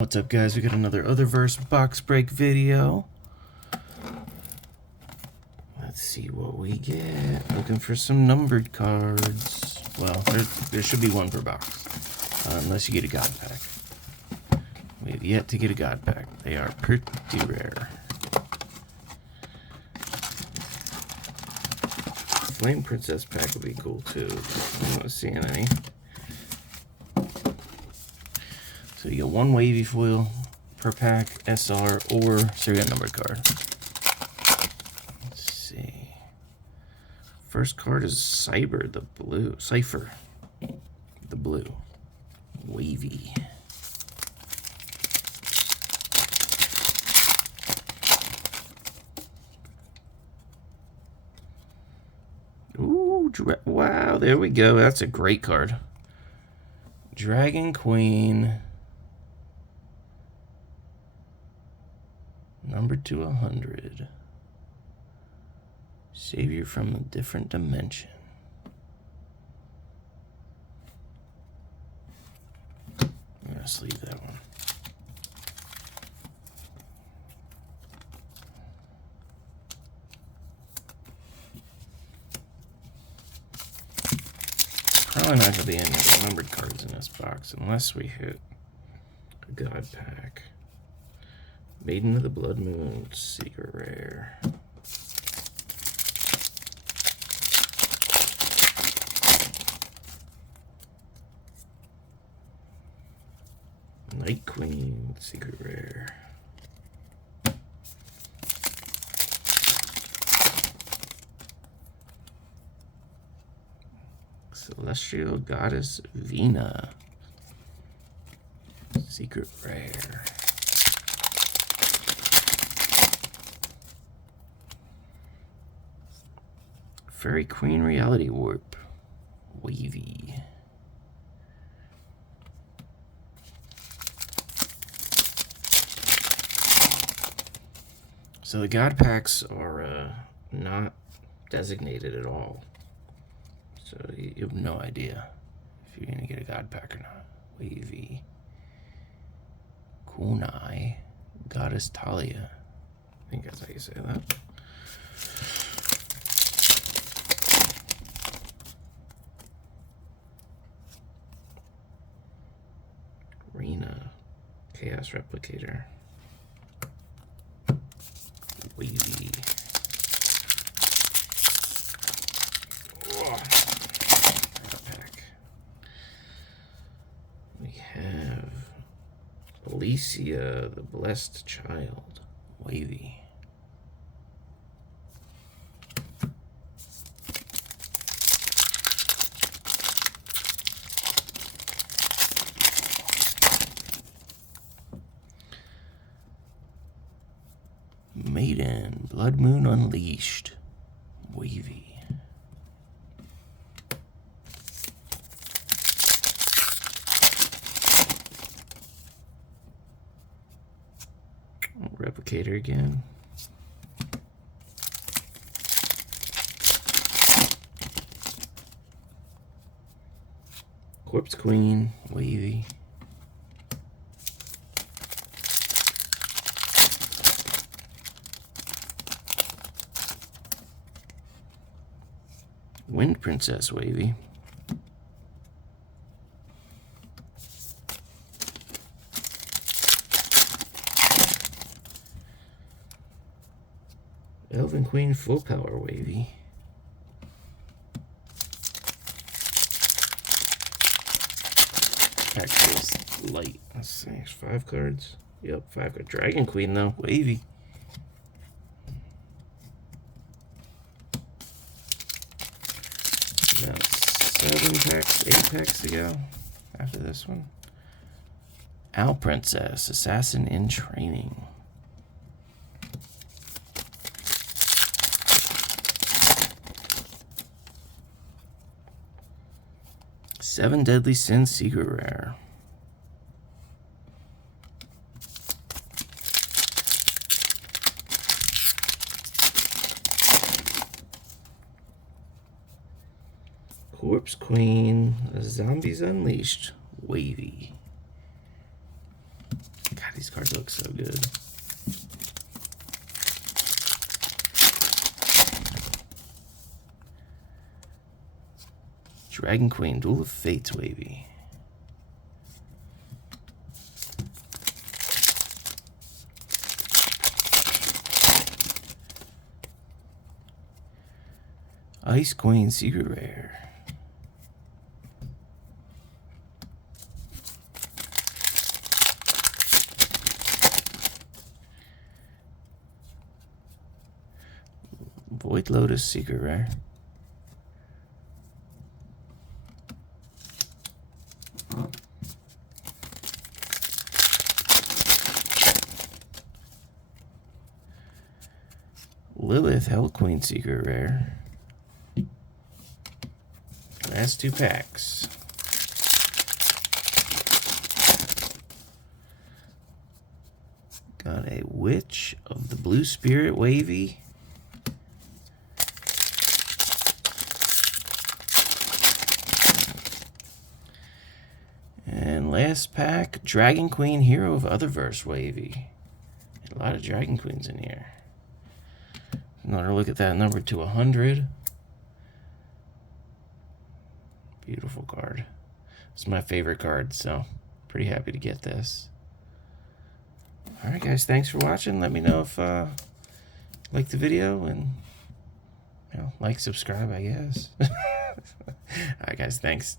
What's up, guys? We got another Otherverse box break video. Let's see what we get. Looking for some numbered cards. Well, there should be one per box, unless you get a God pack. We have yet to get a God pack. They are pretty rare. Flame Princess pack would be cool too. I'm not seeing any. So you get one wavy foil per pack, SR, or serial numbered card. Let's see. First card is Cypher, the blue. Wavy. Ooh, wow, there we go. That's a great card. Dragon Queen. Numbered to 100. Savior from a different dimension. I'm gonna sleeve that one. Probably not gonna be any numbered cards in this box unless we hit a God pack. Maiden of the Blood Moon, secret rare. Night Queen, secret rare. Celestial Goddess Vina, secret rare. Fairy Queen Reality Warp, wavy. So the God packs are not designated at all. So you have no idea if you're gonna get a God pack or not. Wavy. Kunai, Goddess Talia. I think that's how you say that. Rena, Chaos Replicator, wavy. Pack. We have Alicia, the Blessed Child, wavy. Maiden, Blood Moon Unleashed, wavy. Replicator again. Corpse Queen, wavy. Wind Princess, wavy. Elven Queen Full Power, wavy. Pack feels light. Let's see, 5 cards. Yep, 5 cards. Dragon Queen, though, wavy. About 7 packs, 8 packs to go after this one. Owl Princess, Assassin in Training. Seven Deadly Sins, secret rare. Corpse Queen, Zombies Unleashed, wavy. these cards look so good. Dragon Queen, Duel of Fates wavy. Ice Queen, secret rare. Void Lotus, secret rare. Lilith, Hell Queen, secret rare. Last 2 packs. Got a Witch of the Blue Spirit wavy. And last pack, Dragon Queen, Hero of Otherverse wavy. A lot of Dragon Queens in here. Another look at that, number to 100. Beautiful card. It's my favorite card, so pretty happy to get this. Alright guys, thanks for watching. Let me know if you liked the video, and like, subscribe, I guess. Alright guys, thanks.